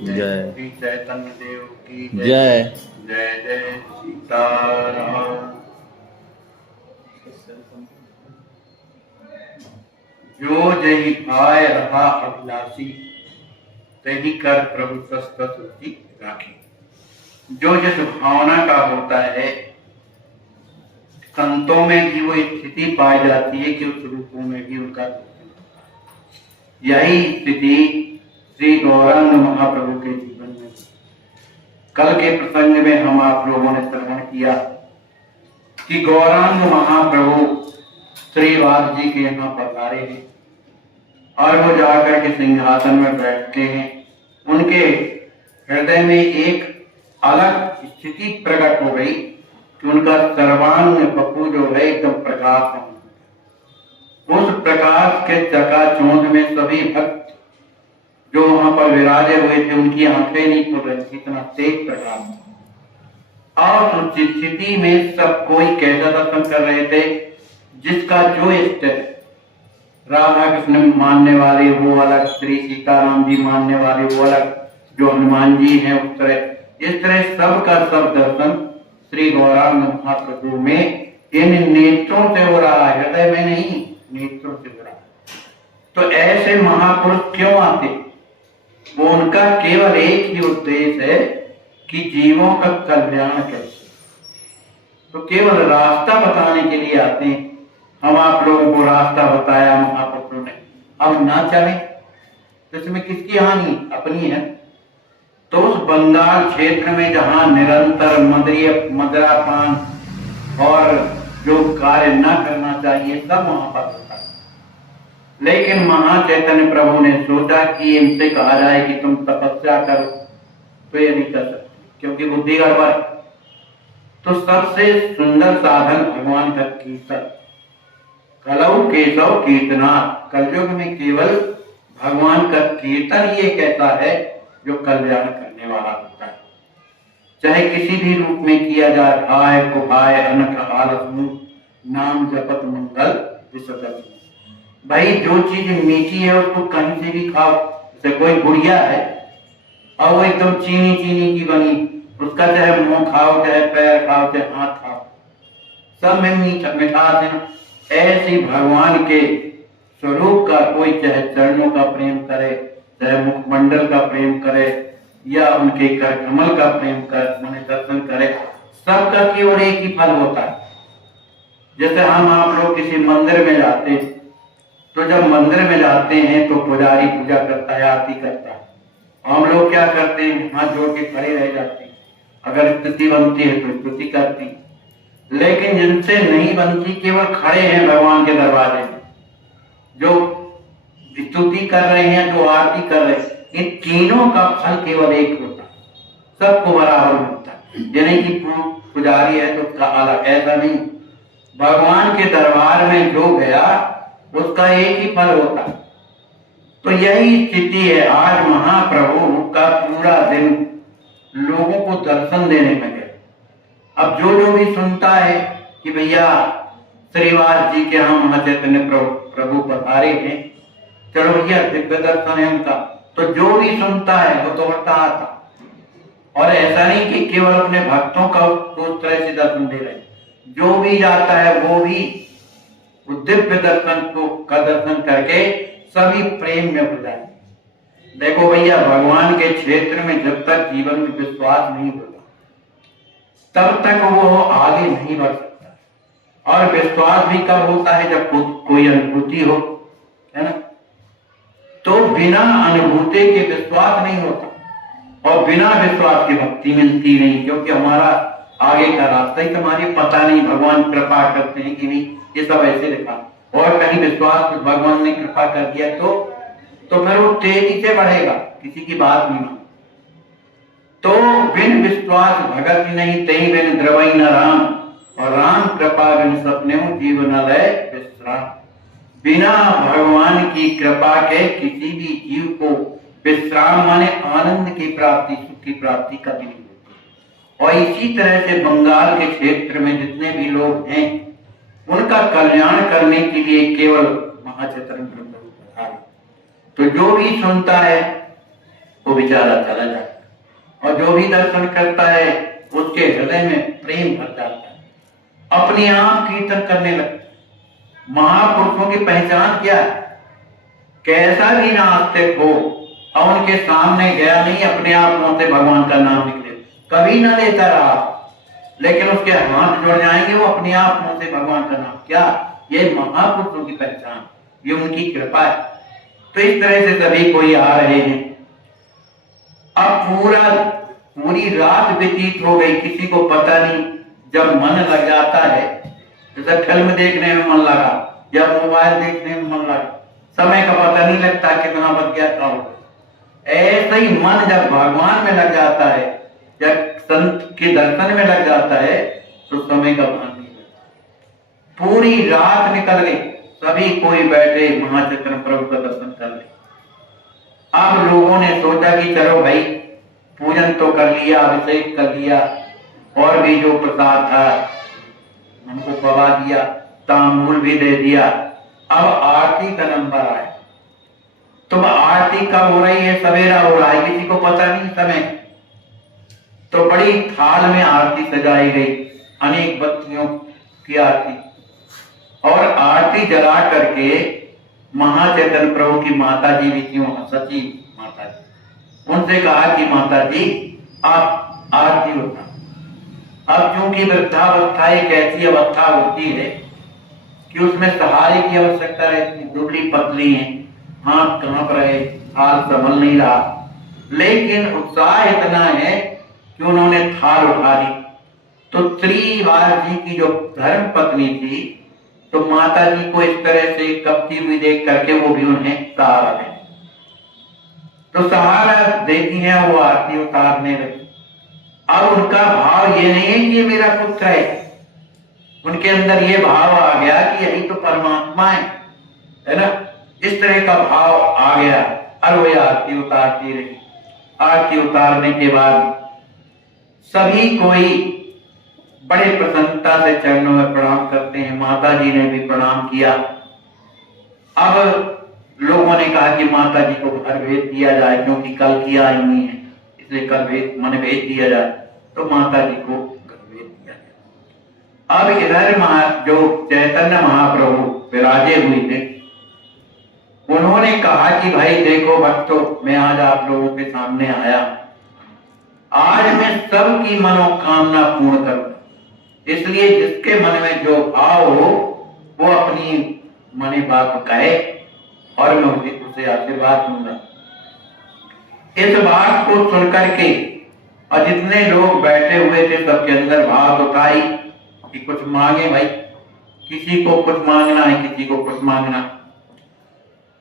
जय श्री चैतन्य देव की जय। जय जय सीताराम। जो जही भाय रहा अभिलाषी, तही कर प्रभु सस्तुति राखी। जो जिस भावना का होता है, संतों में भी वो स्थिति पाई जाती है कि उस रूपों में भी उनका यही स्थिति श्री गौरांग महाप्रभु के जीवन में। कल के प्रसंग में हम आप लोगों ने श्रवण किया कि गौरांग महाप्रभु श्रीवास जी के यहाँ पधारे हैं और वो जाकर के सिंहासन में बैठते हैं। उनके हृदय में एक अलग स्थिति प्रकट हो गई कि उनका सर्वांग बपू जो है एकदम प्रकाश है। उस प्रकाश के चकाचौंध में सभी भक्त जो वहां पर विराजे हुए थे उनकी आंखें नहीं खुल रही थी, इतना तेज प्रकाश। और उस स्थिति में सब कोई कैसा दर्शन कर रहे थे, जिसका जो स्थिति राधा कृष्ण मानने वाले वो अलग, श्री सीताराम जी मानने वाले वो अलग, जो हनुमान जी हैं उस तरह, इस तरह सब का सब दर्शन श्री गौरांग महाप्रभु में इन नेत्रों से हो रहा है, हृदय में नहीं, नेत्रों से हो रहा है। तो ऐसे महापुरुष क्यों आते? वो उनका केवल एक ही उद्देश्य है कि जीवों का कल्याण कैसे। तो केवल रास्ता बताने के लिए आते हैं। हम आप लोगों को रास्ता बताया महापुरुषों ने, अब ना चले तो इसमें किसकी हानि? अपनी है। तो उस बंगाल क्षेत्र में जहां निरंतर मदिरापान और जो कार्य न करना चाहिए सब वहां पर होता है, लेकिन महाचैतन्य प्रभु ने सोचा कि इनसे कहा जाए कि तुम तपस्या करो, तो ये नहीं कर सकते क्योंकि बुद्धि गड़बड़। तो सबसे सुंदर साधन भगवान का कीर्तन, कलौ केशव कीर्तना। कलयुग में केवल भगवान का कीर्तन ही एक ऐसा है जो कल्याण करने वाला होता है। चाहे किसी भी रूप में किया जाए, भाय कुभाय अनक आलस नाम जपत मंगल विसर्जन। भाई जो चीज मीठी है उसको कहीं से भी खाओ। जैसे कोई गुड़िया है और वो एकदम चीनी चीनी की बनी, उसका चाहे मुंह खाओ, चाहे पैर खाओ, चाहे हाथ खाओ, सब में मिठास है। ऐसे भगवान के स्वरूप का कोई चाहे चरणों का प्रेम करे, चाहे मुखमंडल का प्रेम करे, या उनके कर कमल का प्रेम कर माने दर्शन करे, सबका केवल एक ही फल होता है। जैसे हम आप लोग किसी मंदिर में जाते, तो जब मंदिर में जाते हैं तो पुजारी पूजा करता है, आरती करता है, हम लोग क्या करते हैं? हाथ जोड़ के खड़े रह जाते हैं। अगर स्तुति बनती है तो स्तुति करती, लेकिन जिनसे नहीं बनती केवल खड़े हैं भगवान के दरवाजे में, जो स्तुति कर रहे हैं, जो आरती कर रहे हैं, इन तीनों का फल केवल एक होता है, सबको बराबर मिलता है। ये नहीं कि पुजारी है तो उसका अलग, ऐसा नहीं। भगवान के दरबार में जो गया उसका एक ही फल होता है। तो यही स्थिति है। आज महाप्रभु का पूरा दिन लोगों को दर्शन देने में गए। अब जो भी सुनता है कि भैया श्रीवास जी के हम महाचैतन्य प्रभु पधारे हैं, चलो भैया दिव्य दर्शन है उनका, तो जो भी सुनता है वो दौड़ता आता। और ऐसा नहीं कि केवल अपने भक्तों का उस तरह से दर्शन दे रहे, जो भी जाता है वो भी दिव्य दर्शन का दर्शन करके सभी प्रेम में हो जाए। देखो भैया, भगवान के क्षेत्र में जब तक जीवन में विश्वास नहीं होता तब तक वो आगे नहीं बढ़ सकता। और विश्वास भी कब होता है? जब कोई अनुभूति हो, है ना। तो बिना अनुभूति के विश्वास नहीं होता, और बिना विश्वास की भक्ति मिलती नहीं, क्योंकि हमारा आगे का रास्ता ही हमारी पता नहीं। भगवान कृपा करते हैं कि नहीं, ये सब ऐसे लिखा, और कहीं विश्वास भगवान ने कृपा कर दिया तो फिर वो तेजी से बढ़ेगा, किसी की बात नहीं। तो बिन विश्वास भगत नहीं, तही बिन द्रवई न राम, और राम कृपा बिन सपने जीवन लय विश्राम। बिना भगवान की कृपा के किसी भी जीव को विश्राम माने आनंद की प्राप्ति, सुख की प्राप्ति कभी नहीं होती। और इसी तरह से बंगाल के क्षेत्र में जितने भी लोग हैं, उनका कल्याण करने के लिए केवल महाचैतन्य प्रभु पधारे। तो जो भी सुनता है वो बेचारा चला जाता है, और जो भी दर्शन करता है उसके हृदय में प्रेम भर जाता है, अपने आप कीर्तन करने लगता है। महापुरुषों की पहचान क्या है? कैसा भी नास्तिक हो और उनके सामने गया नहीं, अपने आप मुंह से भगवान का नाम निकले, कभी ना लेता रहा, लेकिन उसके हाथ जुड़ जाएंगे, वो अपने आप मुंह से भगवान का नाम। क्या? ये महापुरुषों की पहचान, ये उनकी कृपा है। तो इस तरह से सभी कोई आ रहे हैं। अब पूरी रात व्यतीत हो गई, किसी को पता नहीं। जब मन लग जाता है, जैसे फिल्म देखने में मन लगा या मोबाइल देखने में मन लगा, समय का पता नहीं लगता कितना बच गया था। ऐसे ही मन जब भगवान में लग जाता है, जब संत के दर्शन में लग जाता है, तो समय का भान नहीं लगता। पूरी रात निकल गई, सभी कोई बैठे महाचक्र प्रभु का दर्शन कर ले। अब लोगों ने सोचा कि चलो भाई, पूजन तो कर लिया, अभिषेक कर लिया, और भी जो प्रसाद था हमको पवा दिया, तांबूल भी दे दिया, अब आरती का नंबर आया। तो आरती कब हो रही है? सवेरा हो रहा है, किसी को पता नहीं समय। तो बड़ी थाल में आरती सजाई गई, अनेक बत्तियों की आरती, और आरती जला करके महाचैतन्य प्रभु की माता जी भी थी, सची माता जी, उनसे कहा कि माता जी आप आरती उठा। अब चूंकि वृद्धावस्था एक ऐसी अवस्था होती है कि उसमें सहारे की आवश्यकता रहती, दुबली पतली है, हाथ कांप रहे, थाल संभल नहीं रहा, लेकिन उत्साह इतना है कि उन्होंने थाल उठा ली। तो श्रीवास जी की जो धर्म पत्नी थी, तो माता जी को इस तरह से कपती हुई देख करके वो भी उन्हें सहारा दें, तो सहारा देती है, वो आरती उतारने लगी। अब उनका भाव ये नहीं है कि ये मेरा पुत्र है, उनके अंदर ये भाव आ गया कि यही तो परमात्मा है ना, इस तरह का भाव आ गया। और वो आरती उतारती रही। आरती उतारने के बाद सभी कोई बड़े प्रसन्नता से चरणों में प्रणाम करते हैं, माता जी ने भी प्रणाम किया। अब लोगों ने कहा कि माता जी को घर भेज दिया जाए, क्योंकि कल की आई हुई है, इसलिए कल भेज दिया जाए। तो माता जी को घर भेज दिया गया। अब इधर जो चैतन्य महाप्रभु विराजे हुए थे, उन्होंने कहा कि भाई देखो भक्तों, मैं आज आप लोगों के सामने आया, आज मैं सबकी मनोकामना पूर्ण करूं, इसलिए जिसके मन में जो भाव हो वो अपनी मनी बात कहे और मैं उसे आशीर्वाद दूंगा। इस बात को सुनकर के और जितने लोग बैठे हुए थे सबके अंदर भाव उठाई कि कुछ मांगे भाई, किसी को कुछ मांगना है, किसी को कुछ मांगना।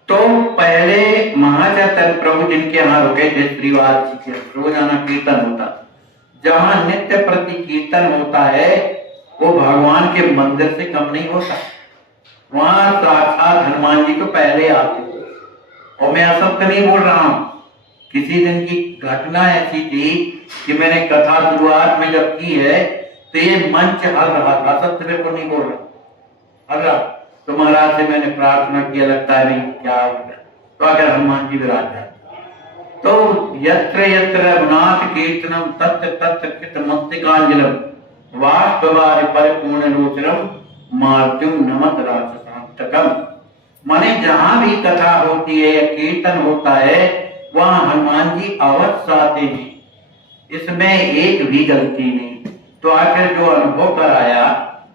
तो पहले महाचैतन्य प्रभु जिनके यहाँ रुके थे, श्रीवास जी के रोजाना कीर्तन होता, जहां नित्य प्रति कीर्तन होता है, वो भगवान के मंदिर से कम नहीं होता। वहां साक्षात हनुमान जी तो पहले आते थे, और मैं असत्य नहीं बोल रहा हूं। किसी दिन की घटना ऐसी थी कि मैंने कथा शुरुआत में जब की है, तो ये मंच हल रहा था, सत्य बिल्कुल नहीं बोल रहा, हल रहा। तो महाराज से मैंने प्रार्थना किया, लगता है नहीं क्या होगा, तो अगर हनुमान जी विराज जाए तो यत्र यत्र रघुनाथ कीर्तनम तत्र तत्र कृत मस्तिकांजलम वाष्पवारि परिपूर्ण लोचनम मार्त्युम नमत राक्षसांतकम। माने जहां भी कथा होती है या कीर्तन होता है, वहां हनुमान जी अवश्य आते हैं, इसमें एक भी गलती नहीं। तो आखिर जो अनुभव कराया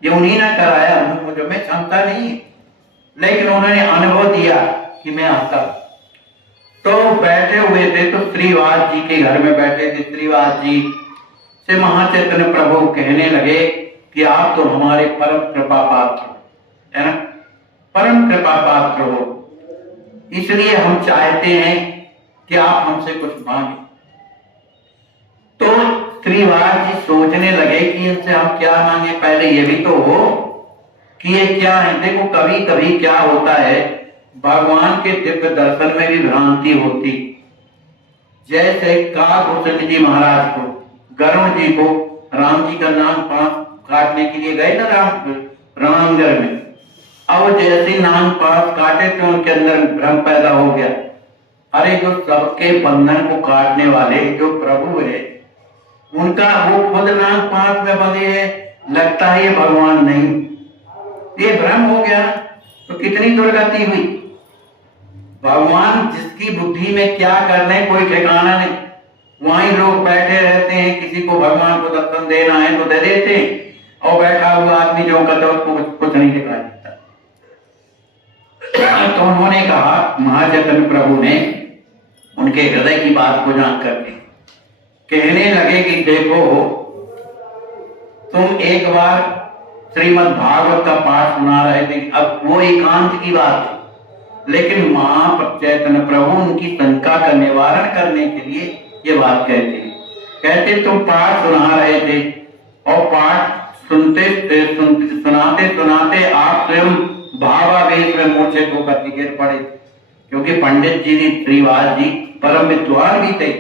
ये उन्हीं ने कराया, मुझे में क्षमता नहीं है, लेकिन उन्होंने अनुभव दिया कि मैं आता। तो बैठे हुए थे, तो श्रीवास जी के घर में बैठे थे। श्रीवास जी से महाचैतन्य प्रभु कहने लगे कि आप तो हमारे परम कृपा पात्र हो, है ना, परम कृपा पात्र हो, इसलिए हम चाहते हैं कि आप हमसे कुछ मांगे। तो श्रीवास जी सोचने लगे कि इनसे हम क्या मांगे, पहले ये भी तो हो कि ये क्या है। देखो कभी कभी क्या होता है, भगवान के दिव्य दर्शन में भी भ्रांति होती। जैसे काकभूषण जी महाराज को, गरुण जी को राम जी का नाम काटने के लिए गए ना रामनगर में, अब जैसे नाम पास काटे तो उनके अंदर भ्रम पैदा हो गया, अरे जो सबके बंधन को काटने वाले जो प्रभु है, उनका वो खुद नाग पांच में बंधे है, लगता है ये भगवान नहीं, ये भ्रम हो गया। तो कितनी दुर्गति हुई। भगवान जिसकी बुद्धि में क्या करने कोई ठिकाना नहीं, वहीं लोग बैठे रहते हैं, किसी को भगवान को दर्शन देना है तो दे देते हैं, और बैठा हुआ आदमी जो कहता है उसको कुछ नहीं दिखाई देता। तो उन्होंने कहा, महाचैतन्य प्रभु ने उनके हृदय की बात को जान करके कहने लगे कि देखो, तुम एक बार श्रीमद् भागवत का पाठ सुना रहे थे, अब वो एकांत की बात है, लेकिन महाचैतन्य प्रभु उनकी शंका का निवारण करने के लिए ये बात कहते हैं। कहते तुम पाठ सुना रहे थे और पाठ सुनाते सुनाते आप स्वयं भावावेश में मूर्छित होकर गिर पड़े, क्योंकि पंडित जी श्रीवास जी परम विद्वान भी थे,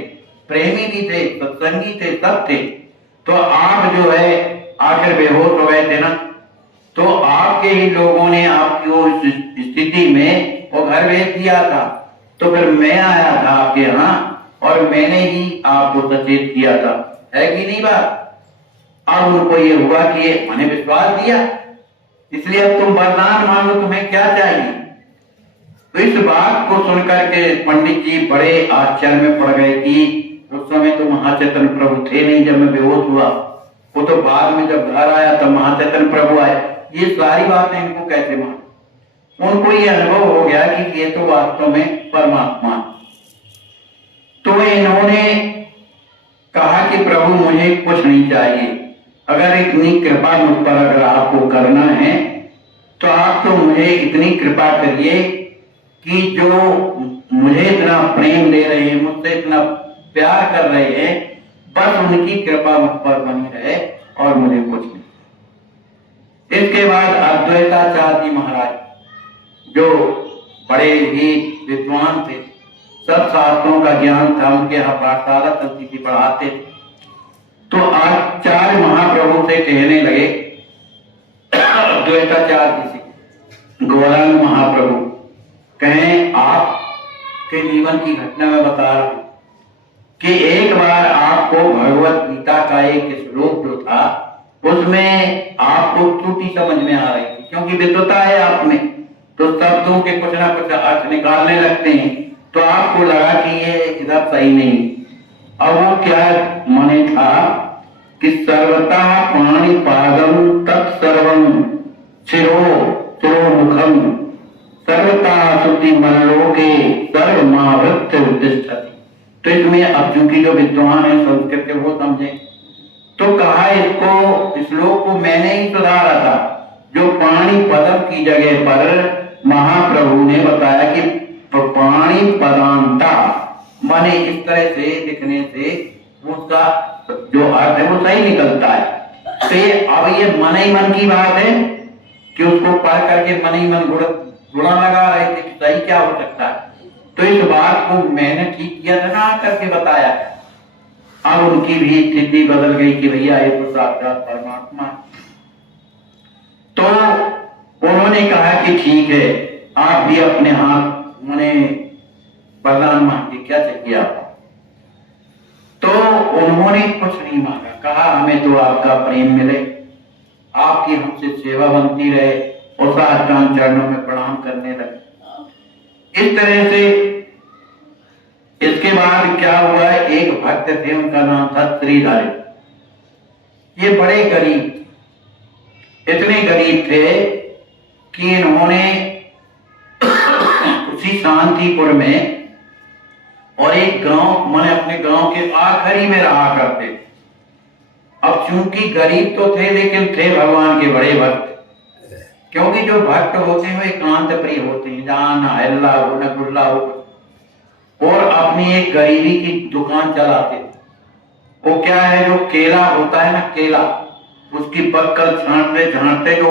प्रेमी भी थे, सत्संगी थे, सब थे। तो आप जो है आखिर बेहोश हो गए थे ना, तो आपके ही लोगों ने आपकी उस स्थिति में वो घर भेज दिया था। तो फिर मैं आया था आपके यहाँ और मैंने ही आपको सचेत किया था, है कि नहीं बात। अब उनको ये हुआ कि मैंने विश्वास दिया, इसलिए अब तुम वरदान मांगो, तुम्हें क्या चाहिए। तो इस बात को सुनकर के पंडित जी बड़े आश्चर्य में पड़ गए कि उस समय तो महाचैतन्य प्रभु थे नहीं जब मैं बेहोश हुआ, वो तो बाद में जब घर आया तब महाचैतन्य प्रभु आए। ये सारी बातें इनको कैसे मान। उनको ये अनुभव हो गया कि ये तो वास्तव में परमात्मा। तो इन्होंने कहा कि प्रभु मुझे कुछ नहीं चाहिए, अगर इतनी कृपा मुझ पर अगर आपको करना है तो आप तो मुझे इतनी कृपा करिए कि जो मुझे इतना प्रेम दे रहे हैं, मुझसे इतना प्यार कर रहे हैं, बस उनकी कृपा मुझ पर बनी रहे और मुझे कुछ नहीं। इसके बाद अद्वैताचार्य जी महाराज जो बड़े ही विद्वान थे, सब शास्त्रों का ज्ञान था, उनके यहाँ पाठशाला चलती थी, पढ़ाते थे। तो आचार्य महाप्रभु से कहने लगे, अद्वैताचार्य जी से, गौरांग महाप्रभु कहें आपके जीवन की घटना में बता रहा हूं कि एक बार आपको भगवत गीता का एक श्लोक जो था उसमें आपको त्रुटि समझ में आ रही थी, क्योंकि विद्वता है आप में, तो शब्दों के कुछ ना कुछ अर्थ निकालने लगते हैं, तो आपको लगा कि ये इधर सही नहीं। अब वो क्या माने था कि सर्वता पाणिपादम तत्सर्वं शिरोमुखम सर्वता श्रुति मनलोके सर्वमावृत्य उत्तिष्ठति। तो इसमें अब चूंकि जो विद्वान है संस्कृत के वो समझे, तो कहा इसको श्लोक को मैंने ही सुधारा था, जो पाणी पदम की जगह पर महाप्रभु ने बताया कि पाणी पदांता, माने इस तरह से लिखने से उसका जो अर्थ है वो सही निकलता है। तो अब ये मन ही मन की बात है कि उसको पढ़ करके मन ही मन गुणा लगा रहे थे कि सही क्या हो सकता है। तो इस बात को मैंने ठीक किया था ना करके बताया। अब उनकी भी स्थिति बदल गई कि भैया ये तो साक्षात परमात्मा। तो उन्होंने कहा कि ठीक है, आप भी अपने हाथ मैंने वरदान मांगे, क्या चाहिए आपको। तो उन्होंने कुछ नहीं मांगा, कहा हमें तो आपका प्रेम मिले, आपकी हमसे सेवा बनती रहे, और साष्टांग चरणों में प्रणाम करने लगे। इस तरह से इसके बाद क्या हुआ, एक भक्त थे, उनका नाम था श्रीधर। ये बड़े गरीब, इतने गरीब थे कि इन्होंने उसी शांतिपुर में और एक गांव, मैंने अपने गांव के आखिरी में रहा करते। अब चूंकि गरीब तो थे लेकिन थे भगवान के बड़े भक्त, क्योंकि जो भक्त होते हैं वो एकांत प्रिय होते हैं, जहां ना हल्ला हो न गुल्ला हो, और अपनी एक गरीबी की दुकान चलाते। वो क्या है, जो केला होता है ना, केला, उसकी पक्कल छांटते छांटते जो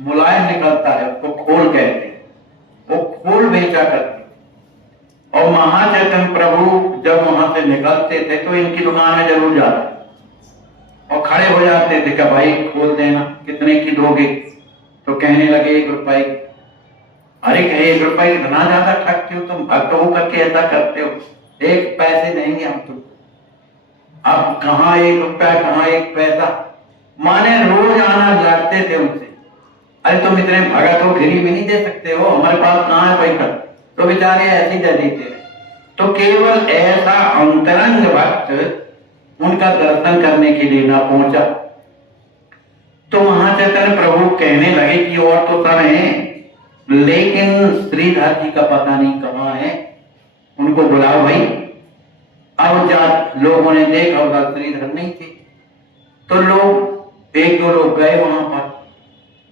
मुलायम निकलता है उसको खोल कहते हैं, वो खोल बेचा करते। और महाचैतन्य प्रभु जब वहां से निकलते थे तो इनकी दुकान में जरूर जाते और खड़े हो जाते थे कि भाई खोल देना, कितने की दोगे। तो कहने लगे 1 रुपए। अरे कहे 1 रुपए इतना ज्यादा ठगते हो तुम, भक्त हो करके ऐसा करते हो, 1 पैसे देंगे हम तुम। अब कहाँ 1 रुपया, कहाँ 1 पैसा, माने रोज आना लड़ते थे उनसे। अरे तुम इतने भगत हो, फ्री में नहीं दे सकते हो, हमारे पास कहाँ है पैसा, तो बेचारे ऐसे दे देते हैं। तो केवल ऐसा अंतरंग भक्त उनका दर्शन करने के लिए ना पहुंचा। तो महाचैतन्य प्रभु कहने लगे कि और तो सब हैं, लेकिन श्रीधर जी का पता नहीं कहाँ है, उनको बुलाओ भाई। अब जब लोगों ने देखा होगा श्रीधर नहीं थे, तो लोग 1-2 लोग गए वहां पर,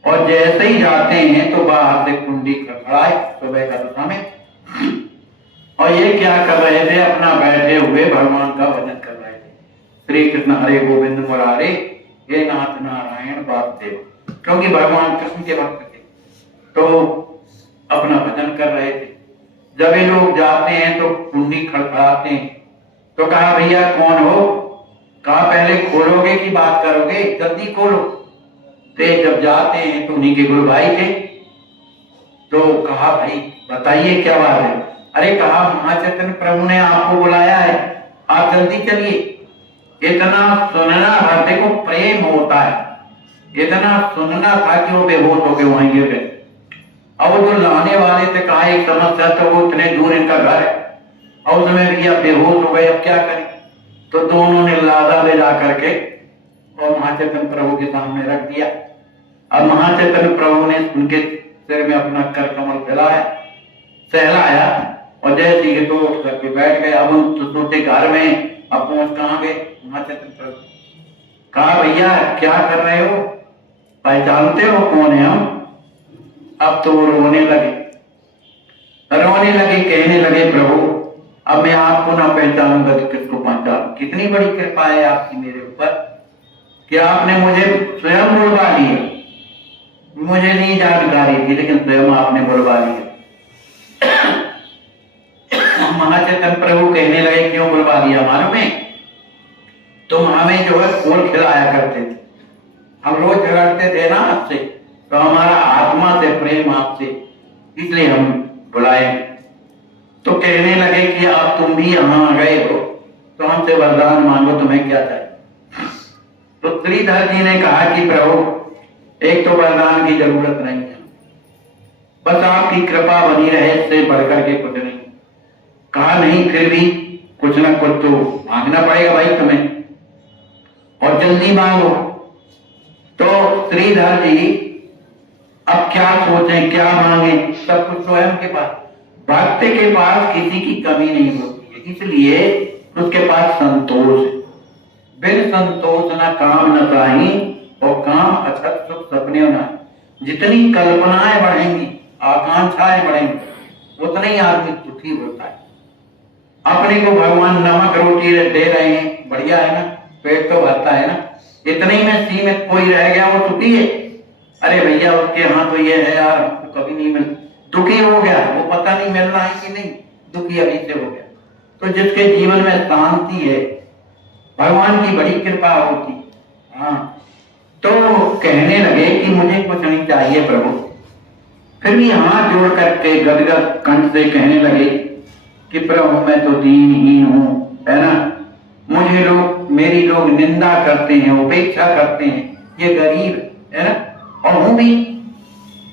और जैसे ही जाते हैं तो बाहर से कुंडी खड़खड़ाए सुबह का समय, और ये क्या कर रहे थे, अपना बैठे हुए भगवान का भजन कर रहे थे। श्री कृष्ण हरे गोविंद मुरारे हे नाथ नारायण वासुदेव, क्योंकि भगवान कृष्ण के भक्त थे, तो अपना भजन कर रहे थे। जब ये लोग जाते हैं तो कुंडी खड़खड़ाते हैं, तो कहा भैया कौन हो, कहा पहले खोलोगे कि बात करोगे, जल्दी खोलो। तो जब जाते हैं तो उन्हीं के गुरु भाई थे, तो कहा भाई बताइए क्या बात है। अरे कहा महाचैतन्य प्रभु ने आपको बुलाया है, आप जल्दी चलिए। इतना सुनना हृदय को प्रेम होता है, इतना सुनना था कि वो बेहोश होके वहीं गिर गए। अब जो लाने वाले थे कहा एक समस्या, तो वो इतने दूर इनका घर है, और उसमें भैया बेहोश हो गए, अब क्या करें। तो दोनों ने लादा ले जा करके और महाचैतन्य प्रभु के सामने रख दिया। अब महाचैतन्य प्रभु ने उनके सिर में अपना कर कमल फैलाया, सहलाया, और जैसे ही तो उठ करके बैठ गए। अब उन तो सोचे घर में, अब पहुंच कहाँ गए महाचैतन्य प्रभु, कहा भैया क्या कर रहे हो, पहचानते हो कौन है हम। अब तो वो रोने लगे, कहने लगे प्रभु अब मैं आपको ना पहचानूंगा तो किसको पहचानूं, कितनी बड़ी कृपा है आपकी मेरे ऊपर कि आपने मुझे स्वयं बुलवा लिया। मुझे नहीं जानकारी थी, लेकिन स्वयं आपने बुलवा लिया। महाचैतन्य प्रभु कहने लगे क्यों बुलवा लिया मालूम है, तुम हमें जो है फूल खिलाया करते थे, हम रोज झगड़ते थे ना आपसे, तो हमारा आत्मा से प्रेम आपसे, इसलिए हम बुलाए। तो कहने लगे कि अब तुम भी यहाँ आ गए हो तो हमसे वरदान मांगो, तुम्हें क्या चाहिए। तो श्रीधर जी ने कहा कि प्रभु एक तो वरदान की जरूरत नहीं है, बस आपकी कृपा बनी रहे, इससे बढ़कर के कुछ नहीं। कहा नहीं फिर भी कुछ ना कुछ तो मांगना पड़ेगा भाई तुम्हें, और जल्दी मांगो। तो श्रीधर जी अब क्या सोचें क्या मांगे, सब कुछ स्वयं के पास, भक्त के पास किसी की कमी नहीं होती है, इसलिए उसके पास संतोष है। बिन संतोष न काम न चाही, और काम अछत सुख सपने न। जितनी कल्पनाएं बढ़ेंगी, आकांक्षाएं बढ़ेंगी, उतना ही आदमी दुखी होता है। अपने को भगवान नमक रोटी दे रहे हैं, बढ़िया है ना, पेट तो भरता है ना, इतने ही में सीमित कोई रह गया वो सुखी है। अरे भैया उसके यहाँ तो ये है यार, तो कभी नहीं मिल, दुखी हो गया, वो पता नहीं मिल रहा है कि नहीं, दुखी अभी से हो गया। तो जिसके जीवन में शांति है, भगवान की बड़ी कृपा होती। हाँ, तो कहने लगे कि मुझे कुछ नहीं चाहिए प्रभु। फिर भी हाथ जोड़ करके गदगद कंठ से कहने लगे कि प्रभु मैं तो दीनहीन हूँ, है ना, मुझे लोग, मेरी लोग निंदा करते हैं, उपेक्षा करते हैं, ये गरीब है ना, और हूं भी,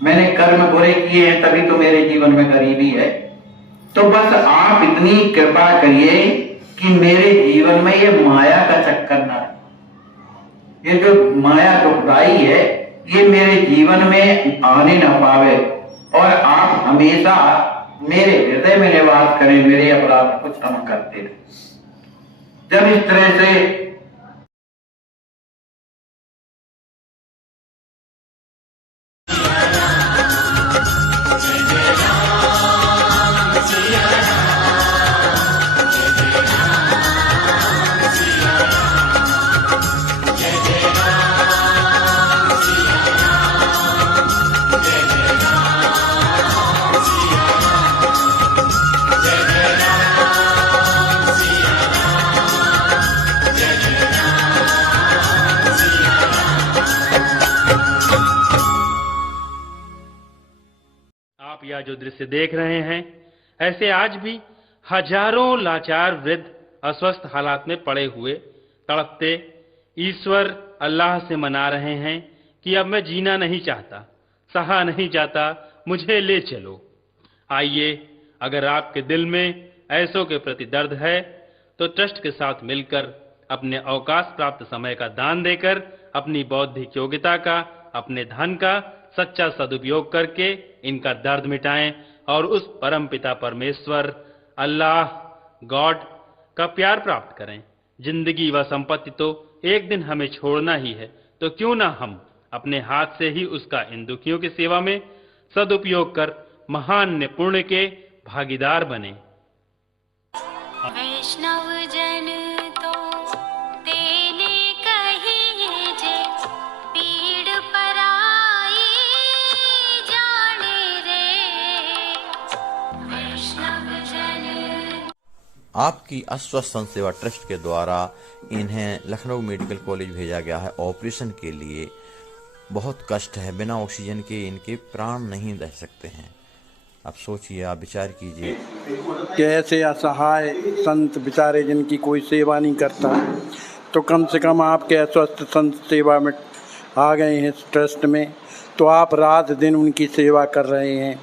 मैंने कर्म बुरे किए हैं तभी तो मेरे जीवन में गरीबी है। तो बस आप इतनी कृपा करिए कि मेरे जीवन में ये माया का चक्कर ना है, ये जो माया दुखदाई है ये मेरे जीवन में आने ना पावे, और आप हमेशा मेरे हृदय में निवास करें, मेरे अपराध को क्षमा करते रहे। जब इस तरह से या जो दृश्य देख रहे हैं, ऐसे आज भी हजारों लाचार वृद्ध अस्वस्थ हालात में पड़े हुए तड़पते ईश्वर अल्लाह से मना रहे हैं कि अब मैं जीना नहीं चाहता, सहा नहीं जाता, मुझे ले चलो। आइए, अगर आपके दिल में ऐसों के प्रति दर्द है तो ट्रस्ट के साथ मिलकर अपने अवकाश प्राप्त समय का दान देकर अपनी बौद्धिक योग्यता का, अपने धन का सच्चा सदुपयोग करके इनका दर्द मिटाएं और उस परम पिता परमेश्वर अल्लाह गॉड का प्यार प्राप्त करें। जिंदगी व संपत्ति तो एक दिन हमें छोड़ना ही है, तो क्यों ना हम अपने हाथ से ही उसका इन दुखियों की सेवा में सदुपयोग कर महान पुण्य के भागीदार बने। वैष्णव जन तो तेने कही जे पीड़ पराई जाने रे। वैष्णव जन। आपकी अस्वस्थ संत सेवा ट्रस्ट के द्वारा इन्हें लखनऊ मेडिकल कॉलेज भेजा गया है ऑपरेशन के लिए। बहुत कष्ट है, बिना ऑक्सीजन के इनके प्राण नहीं रह सकते हैं। आप सोचिए, आप विचार कीजिए कि ऐसे असहाय संत बेचारे जिनकी कोई सेवा नहीं करता, तो कम से कम आपके अस्वस्थ संत सेवा में आ गए हैं इस ट्रस्ट में, तो आप रात दिन उनकी सेवा कर रहे हैं।